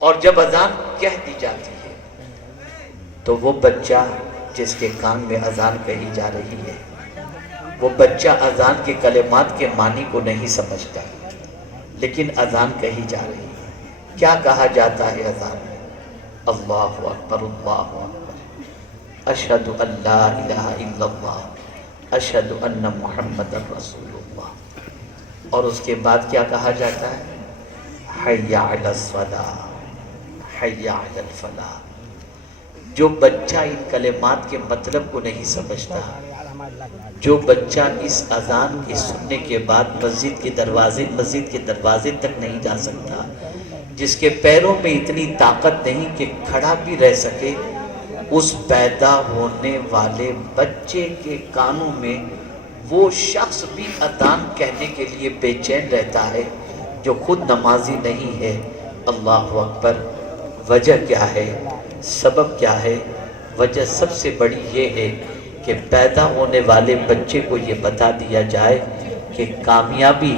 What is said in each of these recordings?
اور جب اذان کہہ دی جاتی ہے تو وہ بچہ جس کے کان میں اذان کہی جا رہی ہے وہ بچہ اذان کے کلمات کے معنی کو نہیں سمجھتا، لیکن اذان کہی جا رہی ہے۔ کیا کہا جاتا ہے اذان میں؟ اللہ اکبر اللہ اکبر، اشہد ان لا الہ الا اللہ، اشہد ان محمد رسول اللہ۔ اور اس کے بعد کیا کہا جاتا ہے؟ حی علی الصلاۃ، حی علی الفلاح۔ جو بچہ ان کلمات کے مطلب کو نہیں سمجھتا، جو بچہ اس اذان کے سننے کے بعد مسجد کے دروازے تک نہیں جا سکتا، جس کے پیروں میں اتنی طاقت نہیں کہ کھڑا بھی رہ سکے، اس پیدا ہونے والے بچے کے کانوں میں وہ شخص بھی اذان کہنے کے لیے بے چین رہتا ہے جو خود نمازی نہیں ہے۔ اللہ اکبر۔ وجہ کیا ہے؟ سبب کیا ہے؟ وجہ سب سے بڑی یہ ہے کہ پیدا ہونے والے بچے کو یہ بتا دیا جائے کہ کامیابی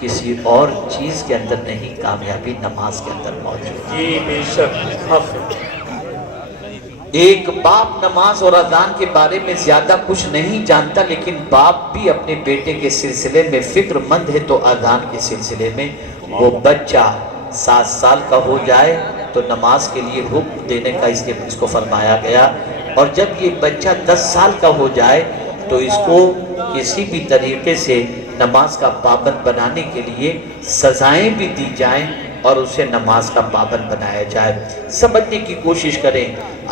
کسی اور چیز کے اندر نہیں، کامیابی نماز کے اندر موجود ہے۔ جی بے شک۔ ایک باپ نماز اور اذان کے بارے میں زیادہ کچھ نہیں جانتا، لیکن باپ بھی اپنے بیٹے کے سلسلے میں فکر مند ہے، تو اذان کے سلسلے میں وہ بچہ 7 سال کا ہو جائے تو نماز کے لیے حکم دینے کا اس کو فرمایا گیا، اور جب یہ بچہ 10 سال کا ہو جائے تو اس کو کسی بھی طریقے سے نماز کا پابند بنانے کے لیے سزائیں بھی دی جائیں اور اسے نماز کا پابند بنایا جائے۔ سمجھنے کی کوشش کریں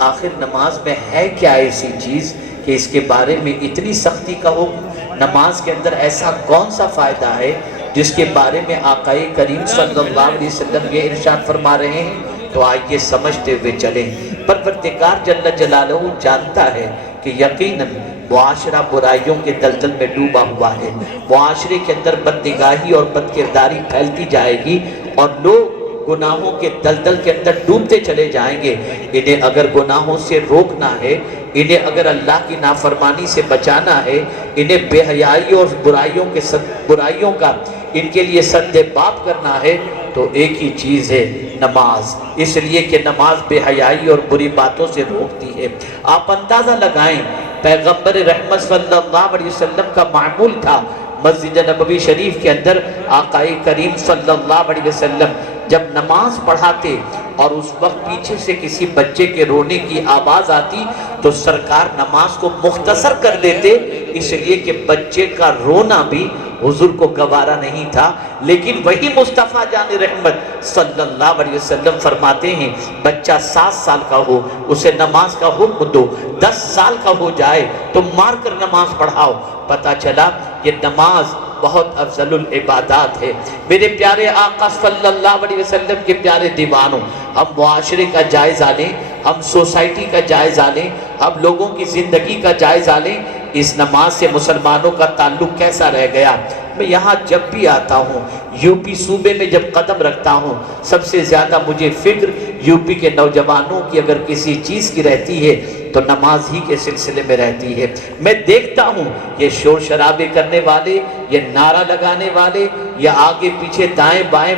آخر نماز میں ہے کیا ایسی چیز کہ اس کے بارے میں اتنی سختی کا حکم؟ نماز کے اندر ایسا کون سا فائدہ ہے جس کے بارے میں آقا کریم صلی اللہ علیہ وسلم یہ ارشاد فرما رہے ہیں؟ تو آئیے سمجھتے ہوئے چلیں۔ پروردگار جل جلالہ جانتا ہے کہ یقیناً معاشرہ برائیوں کے دلدل میں ڈوبا ہوا ہے، معاشرے کے اندر بدنگاہی اور بدکرداری پھیلتی جائے گی اور لوگ گناہوں کے دلدل کے اندر ڈوبتے چلے جائیں گے۔ انہیں اگر گناہوں سے روکنا ہے، انہیں اگر اللہ کی نافرمانی سے بچانا ہے، انہیں بے حیائی اور برائیوں کا ان کے لیے سد باب کرنا ہے، تو ایک ہی چیز ہے نماز، اس لیے کہ نماز بے حیائی اور بری باتوں سے روکتی ہے۔ آپ اندازہ لگائیں پیغمبر رحمت صلی اللہ علیہ وسلم کا معمول تھا مسجد نبوی شریف کے اندر آقا کریم صلی اللہ علیہ وسلم جب نماز پڑھاتے اور اس وقت پیچھے سے کسی بچے کے رونے کی آواز آتی تو سرکار نماز کو مختصر کر دیتے، اس لیے کہ بچے کا رونا بھی حضور کو گوارا نہیں تھا، لیکن وہی مصطفیٰ جان رحمت صلی اللہ علیہ وسلم فرماتے ہیں بچہ 7 سال کا ہو اسے نماز کا حکم دو، 10 سال کا ہو جائے تو مار کر نماز پڑھاؤ۔ پتہ چلا یہ نماز بہت افضل العبادات ہے۔ میرے پیارے آقا صلی اللہ علیہ وسلم کے پیارے دیوانوں، ہم معاشرے کا جائزہ لیں، ہم سوسائٹی کا جائزہ لیں، ہم لوگوں کی زندگی کا جائزہ لیں، اس نماز سے مسلمانوں کا تعلق کیسا رہ گیا۔ میں یہاں جب بھی آتا ہوں، یوپی صوبے میں جب قدم رکھتا ہوں، سب سے زیادہ مجھے فکر یوپی کے نوجوانوں کی اگر کسی چیز کی رہتی ہے تو نماز ہی کے سلسلے میں رہتی ہے۔ میں دیکھتا ہوں یہ شور شرابے کرنے والے، یہ نعرہ لگانے والے، یا آگے پیچھے دائیں بائیں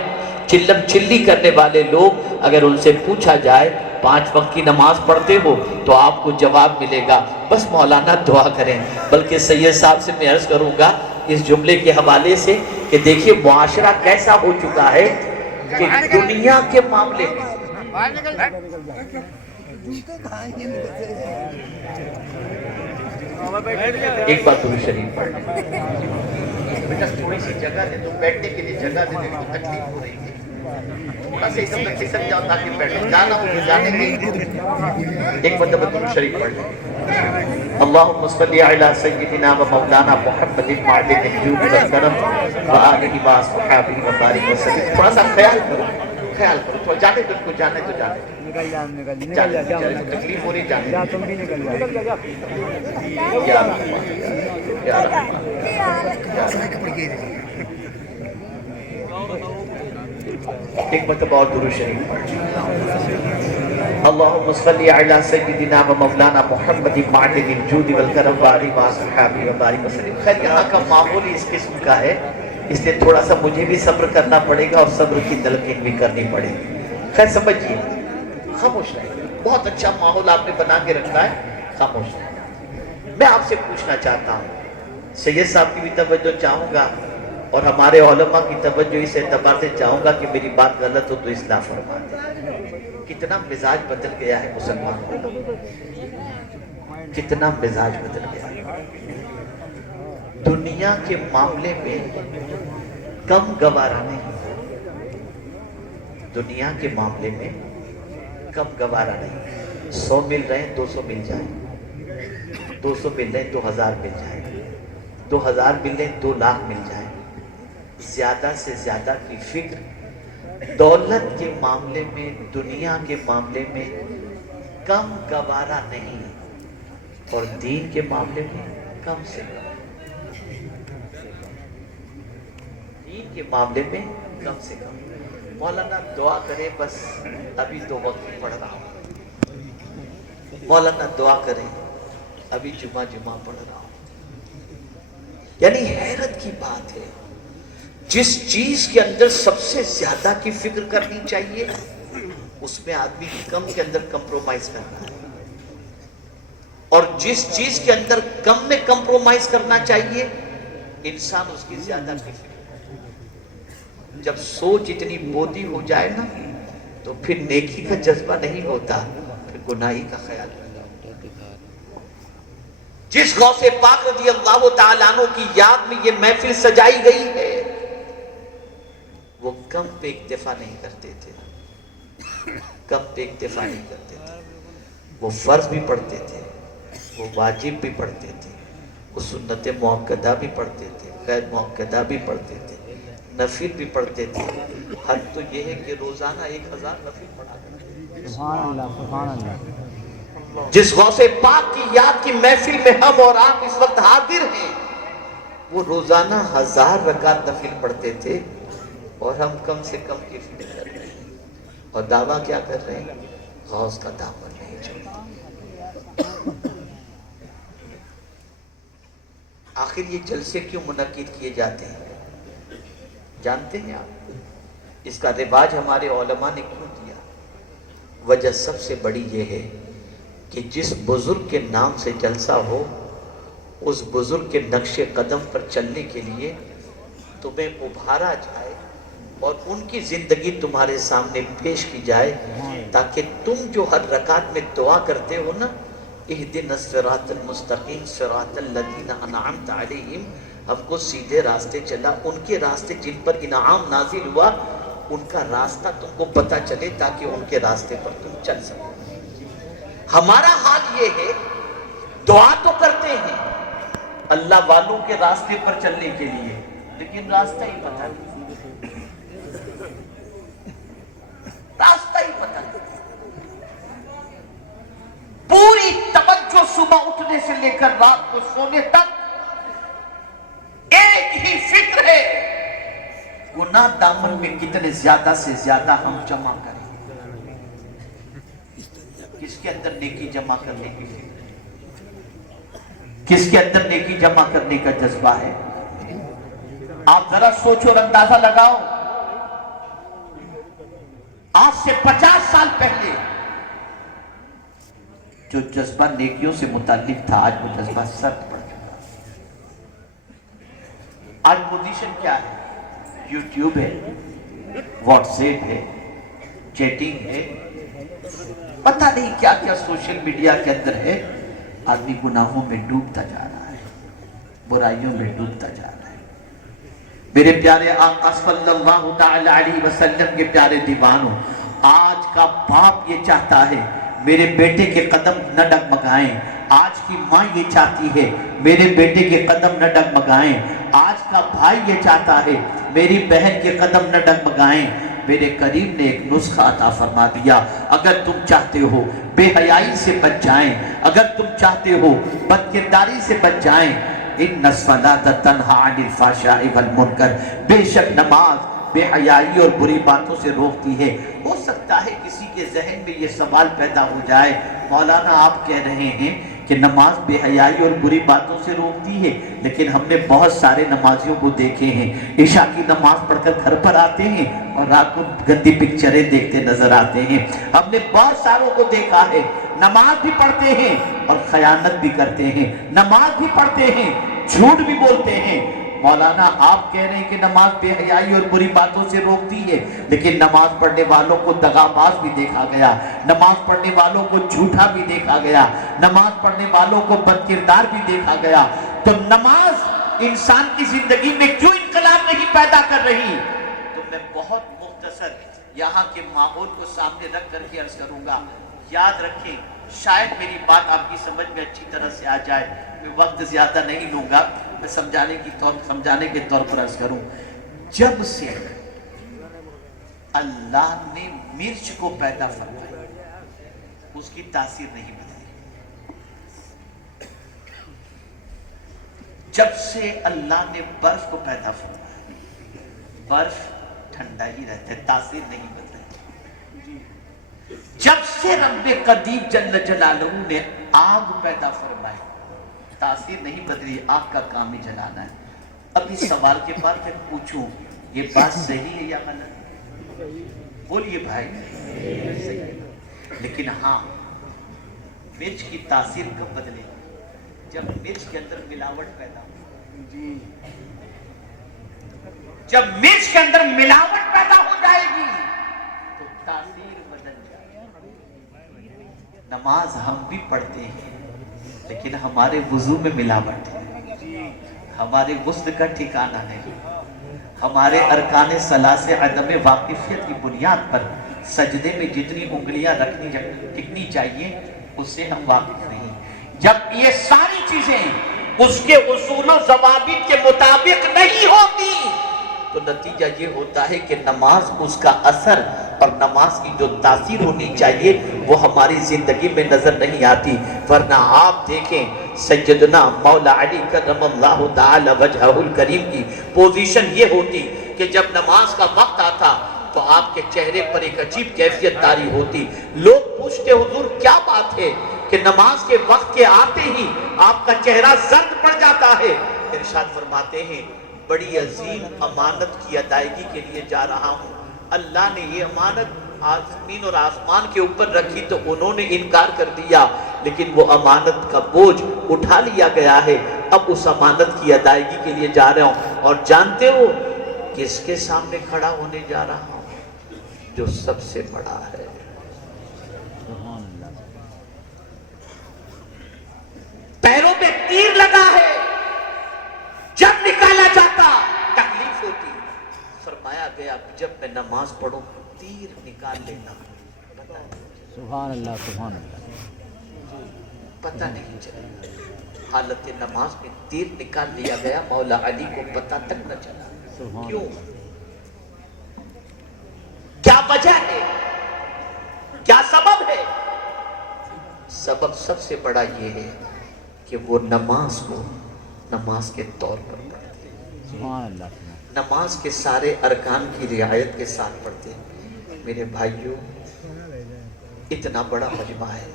چلم چلی کرنے والے لوگ، اگر ان سے پوچھا جائے 5 وقت کی نماز پڑھتے ہو تو آپ کو جواب ملے گا بس مولانا دعا کریں۔ بلکہ سید صاحب سے میں عرض کروں گا اس جملے کے حوالے سے کہ دیکھیے معاشرہ کیسا ہو چکا ہے کہ دنیا کے معاملے میں ایک بات درود شریف پڑھنا بیٹا، تھوڑی سی جگہ دے دو، بیٹھنے کے لیے جگہ دے دو، تکلیف ہو رہی ہے، تھوڑا سا ادھر تک کھسک جاؤ تاکہ بیٹھو، جانا ہو تو جانے کے ایک مرتبہ درود شریف پڑھ لیں۔ اللہم صلی علی سیدنا و مولانا محمد معدن الجود والکرم وآلہ وصحبہ وبارک وسلم۔ تھوڑا سا خیال کرو، تو جانے دو، کو جانے تو جانے جانے تکلیف ہو رہی، جانے یا ایک مرتبہ اور درود شریف پڑھ اللہم صلی علی سیدنا و مولانا محمد معدن الجود والکرم وآلہ وصحبہ وبارک وسلم۔ خیر یہاں کا معمول ہی اس قسم کا ہے، اس لیے تھوڑا سا مجھے بھی صبر کرنا پڑے گا اور صبر کی تلقین بھی کرنی پڑے گی۔ خیر سمجھیے، خاموش رہے، بہت اچھا ماحول آپ نے بنا کے رکھا ہے، خاموش رہے۔ میں آپ سے پوچھنا چاہتا ہوں، سید صاحب کی بھی توجہ چاہوں گا اور ہمارے علماء کی توجہ اس اعتبار سے چاہوں گا کہ میری بات غلط ہو تو اصلاح فرما دیں۔ کتنا مزاج بدل گیا ہے مسلمانوں کا، کتنا مزاج بدل گیا ہے۔ دنیا کے معاملے میں کم گوارا نہیں، دنیا کے معاملے میں کم گوارا نہیں۔ 100 مل رہے ہیں 200 مل جائیں، 200 مل رہے ہیں 2000 مل جائیں، 2000 مل رہے ہیں 2 لاکھ مل جائیں۔ زیادہ سے زیادہ کی فکر دولت کے معاملے میں، دنیا کے معاملے میں کم گوارا نہیں، اور دین کے معاملے میں کم سے کم، دین کے معاملے میں کم سے کم۔ مولانا دعا کرے، بس ابھی تو وقت پڑھ رہا ہوں، مولانا دعا کرے، ابھی جمعہ پڑھ رہا ہوں۔ یعنی حیرت کی بات ہے، جس چیز کے اندر سب سے زیادہ کی فکر کرنی چاہیے اس میں آدمی کم کے اندر کمپرومائز کرنا ہے، اور جس چیز کے اندر کم میں کمپرومائز کرنا چاہیے انسان اس کی زیادہ کی فکر۔ جب سوچ اتنی بودی ہو جائے نا تو پھر نیکی کا جذبہ نہیں ہوتا، پھر گناہی کا خیال ہوتا۔ جس غوث پاک رضی اللہ تعالیٰ عنہ کی یاد میں یہ محفل سجائی گئی ہے، وہ کم پہ اکتفا نہیں کرتے تھے، کم پہ اکتفا نہیں کرتے تھے، وہ فرض بھی پڑھتے تھے، وہ واجب بھی پڑھتے تھے، وہ سنت مؤکدہ بھی پڑھتے تھے، غیر مؤکدہ بھی پڑھتے تھے، نفل بھی پڑھتے تھے۔ حد تو یہ ہے کہ روزانہ 1000 نفل پڑھا کرتے تھے۔ سبحان اللہ، سبحان اللہ۔ جس غوث پاک کی یاد کی محفل میں ہم اور آپ اس وقت حاضر ہیں، وہ روزانہ 1000 رکعت نفل پڑھتے تھے، اور ہم کم سے کم کی فکر کر رہے ہیں، اور دعویٰ کیا کر رہے ہیں؟ غوث کا دامن نہیں چھوڑتے۔ آخر یہ جلسے کیوں منعقد کیے جاتے ہیں جانتے ہیں آپ؟ اس کا رواج ہمارے علماء نے کیوں دیا؟ وجہ سب سے بڑی یہ ہے کہ جس بزرگ کے نام سے جلسہ ہو، اس بزرگ کے نقش قدم پر چلنے کے لیے تمہیں ابھارا جائے اور ان کی زندگی تمہارے سامنے پیش کی جائے، تاکہ تم جو ہر رکعت میں دعا کرتے ہو نا، اہدنا الصراط المستقیم صراط الذین انعمت علیہم، ہم کو سیدھے راستے چلا، ان کے راستے جن پر انعام نازل ہوا ان کا راستہ تم کو پتہ چلے، تاکہ ان کے راستے پر تم چل سکو۔ ہمارا حال یہ ہے، دعا تو کرتے ہیں اللہ والوں کے راستے پر چلنے کے لیے، لیکن راستہ ہی پتہ نہیں، راستہ ہی پتہ نہیں۔ پوری توجہ صبح اٹھنے سے لے کر رات کو سونے تک ایک ہی فکر ہے، گناہ دامن میں کتنے زیادہ سے زیادہ ہم جمع کریں۔ کس کے اندر نیکی جمع کرنے کی فکر ہے؟ کس کے اندر نیکی جمع کرنے کا جذبہ ہے؟ آپ ذرا سوچو اور اندازہ لگاؤ، آج سے 50 سال پہلے جو جذبہ نیکیوں سے متعلق تھا، آج وہ جذبہ سرد پڑ چکا۔ آج پوزیشن کیا ہے؟ یوٹیوب ہے، واٹس ایپ ہے، چیٹنگ ہے، پتہ نہیں کیا کیا سوشل میڈیا کے اندر ہے۔ آدمی گناہوں میں ڈوبتا جا رہا ہے، برائیوں میں ڈوبتا جا رہا ہے۔ میرے پیارے آقا صلی اللہ تعالی علیہ وسلم کے پیارے دیوانوں، آج کا باپ یہ چاہتا ہے میرے بیٹے کے قدم نہ ڈگمگائیں، آج کی ماں یہ چاہتی ہے میرے بیٹے کے قدم نہ ڈگمگائیں، آج کا بھائی یہ چاہتا ہے میری بہن کے قدم نہ ڈگمگائیں۔ میرے کریم نے ایک نسخہ عطا فرما دیا، اگر تم چاہتے ہو بے حیائی سے بچ جائیں، اگر تم چاہتے ہو بد کرداری سے بچ جائیں، ان الصلاۃ تنہی عن الفحشاء والمنکر، بے شک نماز بے حیائی اور بری باتوں سے روکتی ہے۔ ہو سکتا ہے کسی کے ذہن میں یہ سوال پیدا ہو جائے، مولانا آپ کہہ رہے ہیں کہ نماز بے حیائی اور بری باتوں سے روکتی ہے، لیکن ہم نے بہت سارے نمازیوں کو دیکھے ہیں عشاء کی نماز پڑھ کر گھر پر آتے ہیں اور رات کو گندی پکچریں دیکھتے نظر آتے ہیں۔ ہم نے بہت ساروں کو دیکھا ہے نماز بھی پڑھتے ہیں اور خیانت بھی کرتے ہیں، نماز بھی پڑھتے ہیں جھوٹ بھی بولتے ہیں۔ مولانا آپ کہہ رہے ہیں کہ نماز بے حیائی اور بری باتوں سے روکتی ہے، لیکن نماز پڑھنے والوں کو دغاباز بھی دیکھا گیا، نماز پڑھنے والوں کو جھوٹا بھی دیکھا گیا، نماز پڑھنے والوں کو بدکردار بھی دیکھا گیا۔ تو نماز انسان کی زندگی میں کیوں انقلاب نہیں پیدا کر رہی؟ تو میں بہت مختصر یہاں کے ماحول کو سامنے رکھ کر کے عرض کروں گا۔ یاد رکھیں، شاید میری بات آپ کی سمجھ میں اچھی طرح سے آ جائے، میں وقت زیادہ نہیں لوں گا، میں سمجھانے کے طور پر عرض کروں۔ جب سے اللہ نے مرچ کو پیدا فرمایا اس کی تاثیر نہیں بدلی۔ جب سے اللہ نے برف کو پیدا فرمایا، برف ٹھنڈا ہی رہتا ہے، تاثیر نہیں بدلی۔ جب سے رب قدیم جل جلالہ نے آگ پیدا فرمائی، تاثیر نہیں بدلی، آگ کا کام ہی جلانا ہے۔ اب اس سوال کے بعد میں پوچھوں، یہ بات صحیح ہے یا غلط؟ بولیے بھائی، صحیح ہے۔ لیکن ہاں، مرچ کی تاثیر کب بدلے؟ جب مرچ کے اندر ملاوٹ پیدا ہو، جب مرچ کے اندر ملاوٹ پیدا ہو جائے گی تو تاثیر بدل جائے گی۔ نماز ہم بھی پڑھتے ہیں لیکن ہمارے وضو میں ملاوٹ ہے، ہمارے غسل کا ٹھکانہ نہیں، ہمارے ارکان صلاح سے عدم واقفیت کی بنیاد پر سجدے میں جتنی انگلیاں ٹکنی چاہیے اس سے ہم واقف نہیں۔ جب یہ ساری چیزیں اس کے اصول و ضوابط کے مطابق نہیں ہوتی تو نتیجہ یہ ہوتا ہے کہ نماز اس کا اثر اور نماز کی جو تاثیر ہونی چاہیے وہ ہماری زندگی میں نظر نہیں آتی۔ ورنہ آپ دیکھیں سیدنا مولا علی کرم اللہ تعالی وجہہ الکریم کی پوزیشن یہ ہوتی کہ جب نماز کا وقت آتا تو آپ کے چہرے پر ایک عجیب کیفیت طاری ہوتی۔ لوگ پوچھتے حضور کیا بات ہے کہ نماز کے وقت کے آتے ہی آپ کا چہرہ زرد پڑ جاتا ہے؟ ارشاد فرماتے ہیں بڑی عظیم امانت کی ادائیگی کے لیے جا رہا ہوں، اللہ نے یہ امانت زمین اور آسمان کے اوپر رکھی تو انہوں نے انکار کر دیا، لیکن وہ امانت کا بوجھ اٹھا لیا گیا ہے، اب اس امانت کی ادائیگی کے لیے جا رہا ہوں۔ اور جانتے ہو کس کے سامنے کھڑا ہونے جا رہا ہوں؟ جو سب سے بڑا ہے۔ پیروں میں تیر لگا ہے، جب نکالا جاتا تکلیف ہوتی، فرمایا گیا جب میں نماز پڑھوں تیر نکال لینا، سبحان اللہ سبحان اللہ، پتہ نہیں چلا۔ حالت نماز میں تیر نکال لیا گیا، مولا علی کو پتہ تک نہ چلا۔ کیوں؟ کیا وجہ ہے؟ کیا سبب ہے؟ سبب سب سے بڑا یہ ہے کہ وہ نماز کو نماز کے طور پر پڑھتے ہیں، سبحان اللہ، نماز کے سارے ارکان کی رعایت کے ساتھ پڑھتے ہیں۔ میرے بھائیوں، اتنا بڑا مجمع ہے،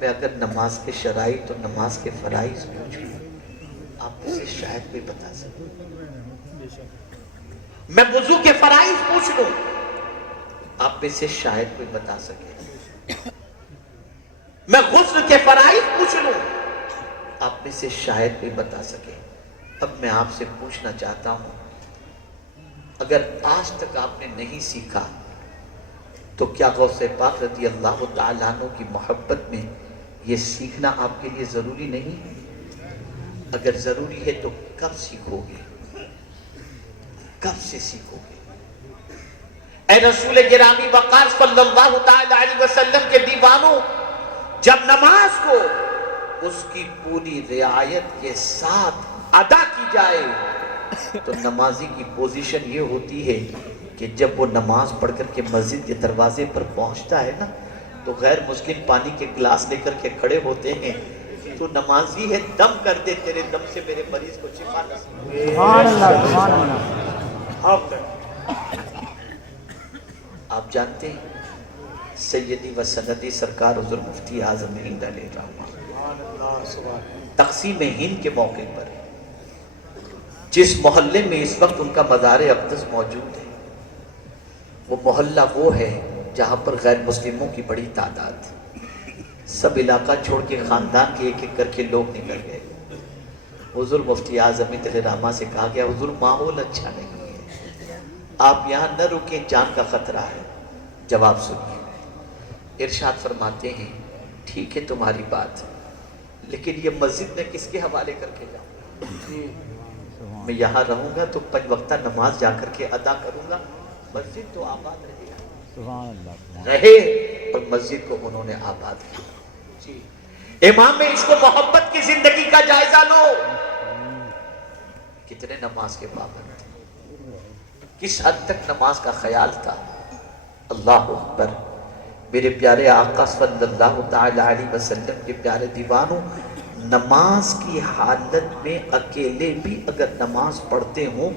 میں اگر نماز کے شرائط اور نماز کے فرائض پوچھوں آپ مجھے شاید بھی بتا سکتے، میں وضو کے فرائض پوچھ لوں آپ میں سے شاید کوئی بتا سکے، میں غسل کے فرائض پوچھ لوں آپ میں سے شاید کوئی بتا سکے۔ اب میں آپ سے پوچھنا چاہتا ہوں، اگر آج تک آپ نے نہیں سیکھا تو کیا غوث پاک رضی اللہ تعالیٰ عنہ کی محبت میں یہ سیکھنا آپ کے لیے ضروری نہیں؟ اگر ضروری ہے تو کب سیکھو گے؟ کب سے سیکھو گے؟ اے رسول گرامی وقار صلی اللہ تعالیٰ علیہ وسلم کے دیوانوں، جب نماز کو اس کی پوری رعایت کے ساتھ ادا کی جائے تو نمازی کی پوزیشن یہ ہوتی ہے کہ جب وہ نماز پڑھ کر کے مسجد کے دروازے پر پہنچتا ہے نا تو غیر مسلم پانی کے گلاس لے کر کے کھڑے ہوتے ہیں، تو نمازی ہے دم کر دے تیرے دم سے میرے مریض کو شفا نصیب۔ سبحان اللہ سبحان اللہ۔ آپ جانتے ہیں سیدی و سندی سرکار حضور مفتی اعظم ہند علیہ الرحمہ تقسیم ہند کے موقع پر جس محلے میں اس وقت ان کا مزار اقدس موجود ہے، وہ محلہ وہ ہے جہاں پر غیر مسلموں کی بڑی تعداد ہے۔ سب علاقہ چھوڑ کے خاندان کے ایک ایک کر کے لوگ نکل گئے۔ حضور مفتی اعظم رحمہ سے کہا گیا حضور ماحول اچھا نہیں ہے، آپ یہاں نہ رکیں، جان کا خطرہ ہے۔ جواب سنیے، ارشاد فرماتے ہیں ٹھیک ہے تمہاری بات، لیکن یہ مسجد میں کس کے حوالے کر کے جاؤں؟ میں یہاں رہوں گا تو 5 وقتہ نماز جا کر کے ادا کروں گا، مسجد تو آباد رہے گا۔ سبحان اللہ۔ رہے اور مسجد کو انہوں نے آباد کیا۔ امام میں اس کو محبت کی زندگی کا جائزہ لو، کتنے نماز کے پابند تھے، کس حد تک نماز کا خیال تھا۔ اللہ اکبر، میرے پیارے آقا صلی اللہ تعالی علیہ وسلم کے پیارے دیوانوں، نماز کی حالت میں اکیلے بھی اگر نماز پڑھتے ہوں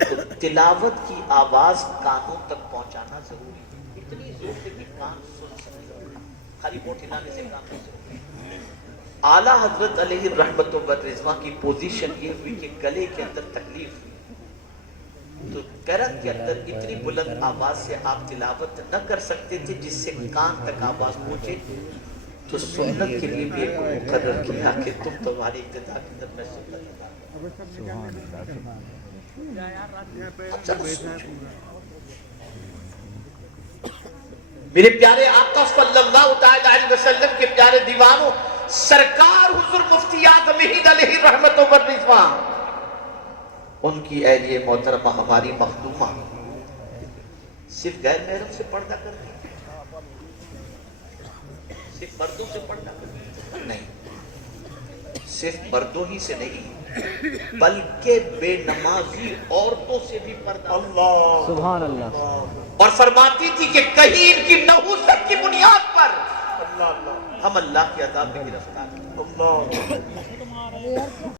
تو تلاوت کی آواز کانوں تک پہنچانا ضروری ہے، اتنی زور سے کہ کان سن سکتے، خالی موٹی لانے سے کام نہیں سکتے۔ اعلیٰ حضرت علیہ الرحمت والرضوان کی پوزیشن یہ ہوئی کہ گلے کے اندر تکلیف ہوئی تو کرت کے اندر اتنی بلند آواز سے آپ تلاوت نہ کر سکتے تھے جس سے کان تک آواز پہنچے، تو سنت کے لیے بھی ایک مقرر کیا کہ تم تمہاری ابتدا کے اندر میں سنت سبحان اللہ۔ اب ذرا سوچو، میرے پیارے آقا صلی اللہ تعالی علیہ وسلم کے پیارے دیوانوں، سرکار حضور مفتی اعظم ہند علیہ الرحمت والرضوان، ان کی اہلیہ محترمہ ہماری مخدومہ صرف غیر محرم سے پردہ کرتی ہے، صرف مردوں سے پردہ کرتی ہے؟ نہیں، صرف مردوں ہی سے نہیں بلکہ بے نمازی عورتوں سے بھی پردہ۔ اللہ سبحان اللہ۔ اور فرماتی تھی کہ کہیں ان کی نحوست کی بنیاد پر ہم اللہ کے عذاب میں گرفتار ہیں۔